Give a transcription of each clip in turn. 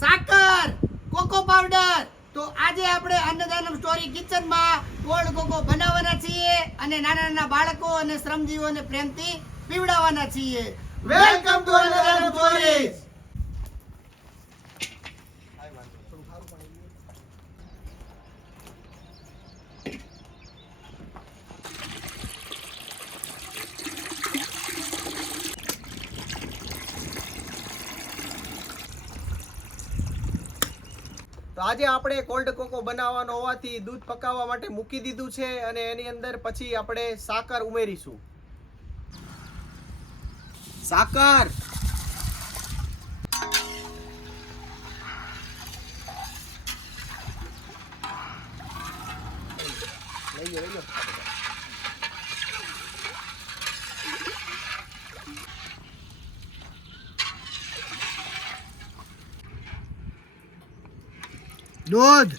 સાકર, cocoa powder. તો આજે આપણે અન્નદાનમ સ્ટોરી કિચનમાં કોલ્ડ કોકો બનાવવાના છીએ અને નાના નાના બાળકો અને શ્રમજીવીઓને પ્રેમથી પીવડાવવાના છીએ. Welcome to Annadanam stories. તો આજે આપણે કોલ્ડ કોકો બનાવવાનો હોવાથી દૂધ પકાવવા માટે મૂકી દીધું છે અને એની અંદર પછી આપણે સાકર ઉમેરીશું. સાકર લઈ લો દૂધ,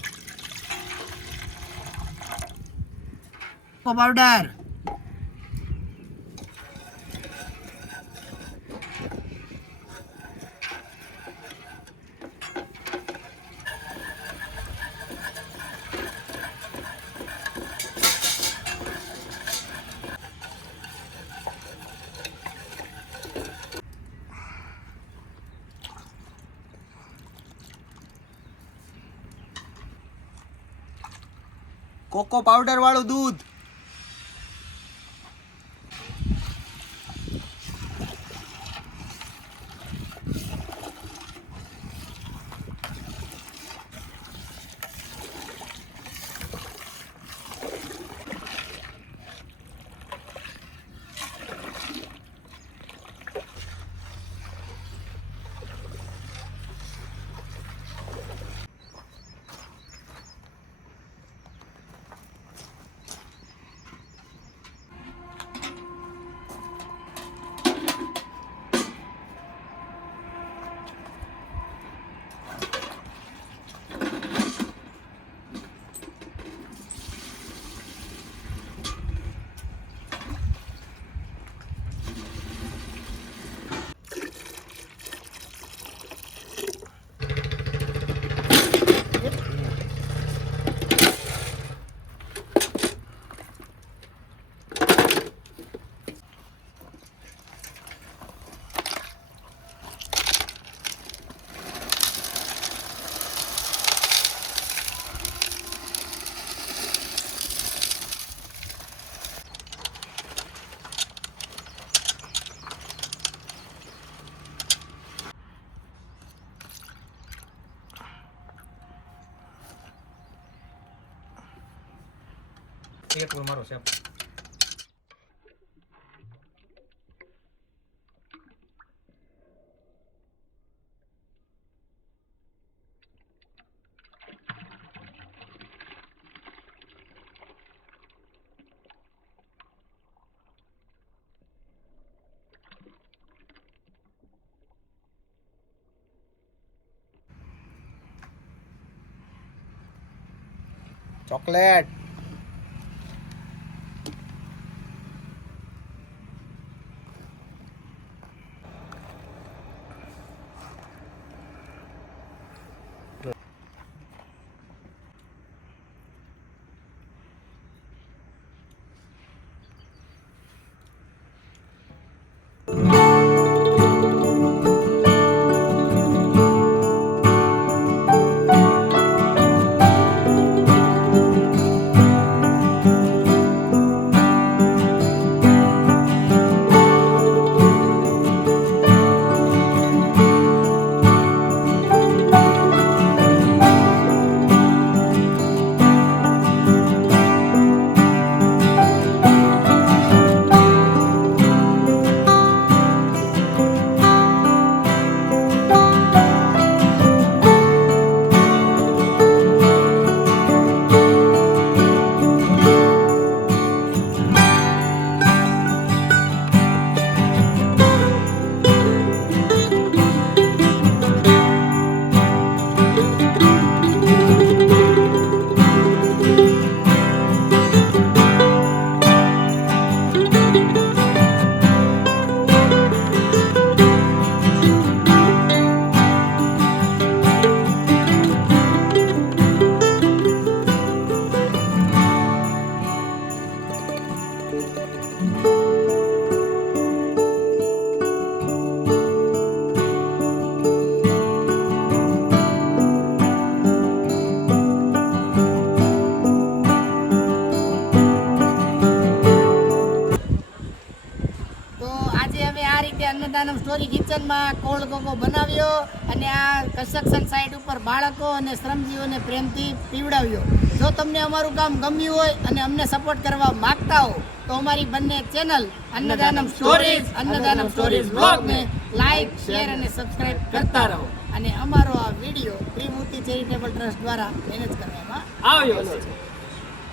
કોકો પાવડર, કોકો પાવડર વાળું દૂધ, મારો શેપ. ચોકલેટ, તો આજે અમે આ રીતે અન્નદાનમ સ્ટોરી કિચનમાં કોલ્ડ કોકો બનાવ્યો અને આ કન્સ્ટ્રક્શન સાઇટ ઉપર બાળકો અને શ્રમજીવીઓને પ્રેમથી પીવડાવ્યો. જો તમને અમારું કામ ગમ્યું હોય અને અમને સપોર્ટ કરવા માંગતા હો તો અમારી બંને ચેનલ અન્નદાનમ સ્ટોરીઝ બ્લોગને લાઈક, શેર અને સબસ્ક્રાઇબ કરતા રહો. અને અમારો આ વિડીયો ત્રિમૂર્તિ ચેરિટેબલ ટ્રસ્ટ દ્વારા મેનેજ કરવામાં આવ્યો છે.